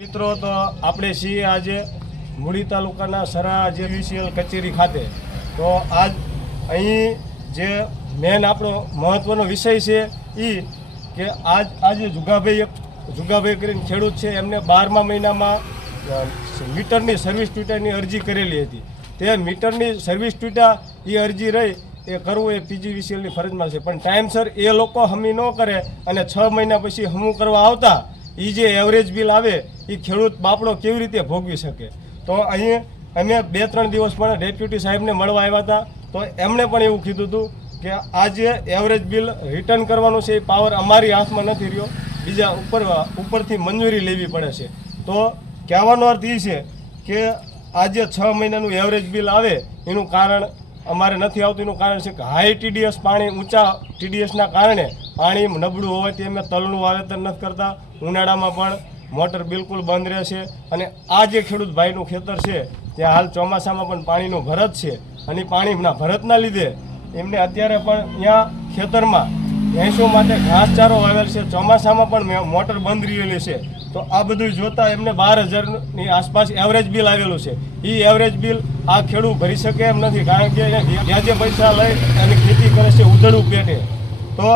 મિત્રો, તો આપણે છીએ આજે મૂળી તાલુકાના સરા જેવીસીએલ કચેરી ખાતે. તો આજ અહીં જે મેન આપણો મહત્વનો વિષય છે એ કે આજ, આજે જુગાભાઈ એક, જુગાભાઈ કરીને ખેડૂત છે, એમને બારમા મહિનામાં મીટરની સર્વિસ ટ્વિટરની અરજી કરેલી હતી. તે મીટરની સર્વિસ ટ્વિટા એ અરજી રહી, એ કરવું એ પીજીવીસીએલની ફરજમાં છે. પણ ટાઈમસર એ લોકો હમી ન કરે અને છ મહિના પછી હમું કરવા આવતા એ જે એવરેજ બિલ આવે એ ખેડૂત બાપડો કેવી રીતે ભોગવી શકે? તો અહીં અમે બે ત્રણ દિવસ પણ ડેપ્યુટી સાહેબને મળવા આવ્યા હતા. તો એમણે પણ એવું કીધું હતું કે આ જે એવરેજ બિલ રિટર્ન કરવાનું છે, એ પાવર અમારી હાથમાં નથી રહ્યો. બીજા ઉપર, ઉપરથી મંજૂરી લેવી પડે છે. તો કહેવાનો અર્થ એ છે કે આજે છ મહિનાનું એવરેજ બિલ આવે, એનું કારણ અમારે નથી આવતું એનું કારણ છે કે હાઈ ટીડીએસ પાણી, ઊંચા ટીડીએસના કારણે પાણી નબળું હોવાથી અમે તલનું વાવેતર નથી કરતા. ઉનાળામાં પણ મોટર બિલકુલ બંધ રહે છે અને આ જે ખેડૂત ભાઈનું ખેતર છે ત્યાં હાલ ચોમાસામાં પણ પાણીનું ભરત છે અને પાણીના ભરતના લીધે એમને અત્યારે પણ ત્યાં ખેતરમાં ભેંસો માટે ઘાસચારો વાવેલ છે. ચોમાસામાં પણ મોટર બંધ રહેલી છે. તો આ બધું જોતા એમને બાર હજારની આસપાસ એવરેજ બિલ આવેલું છે. એ એવરેજ બિલ આ ખેડૂત ભરી શકે એમ નથી, કારણ કે એ વ્યાજે પૈસા લઈ અને ખેતી કરે છે ઉધડું પેટે. તો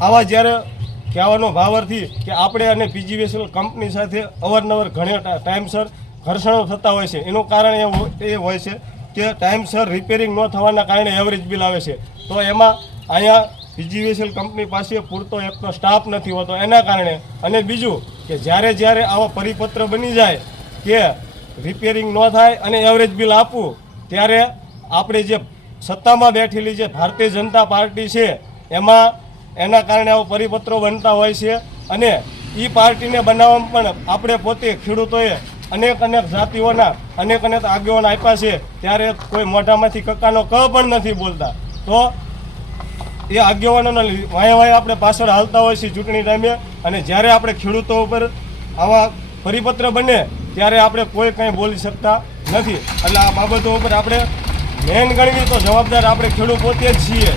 આવા જ્યારે કહેવાનો ભાવરથી કે આપણે અને પીજીવીએસએલ કંપની સાથે અવારનવાર ઘણી ટાઈમસર ઘર્ષણો થતા હોય છે. એનું કારણ એ હોય છે કે ટાઈમસર રિપેરિંગ ન થવાના કારણે એવરેજ બિલ આવે છે. તો એમાં અહીંયા પીજીવીએસએલ કંપની પાસે પૂરતો એકનો સ્ટાફ નથી હોતો. એના કારણે અને બીજું કે જ્યારે જ્યારે આવા પરિપત્ર બની જાય કે રિપેરિંગ ન થાય અને એવરેજ બિલ આપવું, ત્યારે આપણે જે સત્તામાં બેઠેલી જે ભારતીય જનતા પાર્ટી છે, એમાં એના કારણે આવા પરિપત્રો બનતા હોય છે અને એ પાર્ટીને બનાવવામાં પણ આપણે પોતે ખેડૂતોએ અનેક અનેક જાતિઓના, અનેક અનેક આગેવાન આપ્યા છે, ત્યારે કોઈ મોઢામાંથી કક્કાનો ક પણ નથી બોલતા. તો એ આગેવાનોના વાંહે વાંહે આપણે પાછળ હાલતા હોય છે ચૂંટણી ટાઈમે અને જ્યારે આપણે ખેડૂતો ઉપર આવા પરિપત્ર બને, ત્યારે આપણે કોઈ કંઈ બોલી શકતા નથી. એટલે આ બાબતો ઉપર આપણે મેન ગણવી તો જવાબદાર આપણે ખેડૂત પોતે જ છીએ.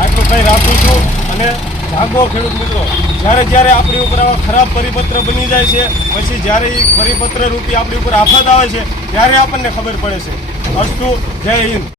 આટલું કંઈ રાખું છું અને જાગો ખેડૂત મિત્રો. જ્યારે જ્યારે આપણી ઉપર આવા ખરાબ પરિપત્ર બની જાય છે, પછી જ્યારે એ પરિપત્ર રૂપી આપણી ઉપર આફત આવે છે, ત્યારે આપણને ખબર પડે છે. અસ્તુ જય હિન્દ.